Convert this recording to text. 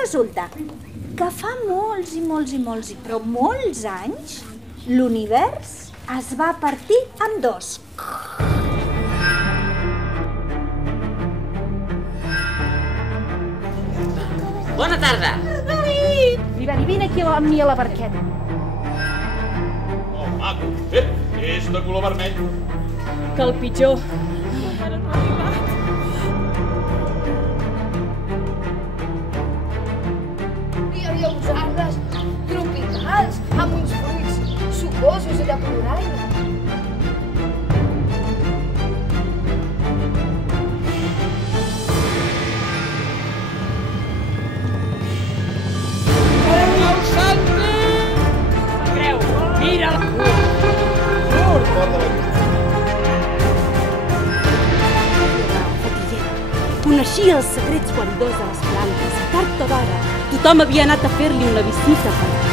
Resulta que fa molts i molts anys, l'univers es va partir en dos. Bona tarda! David, vine aquí amb mi a la barqueta. Oh, maco. És de color vermell. Que el pitjor. Hi havia uns arbres tropicals amb uns fruits sucosos i de ploraina. Coneixia els secrets guaridors de les plantes. A tard o d'hora, tothom havia anat a fer-li una visita per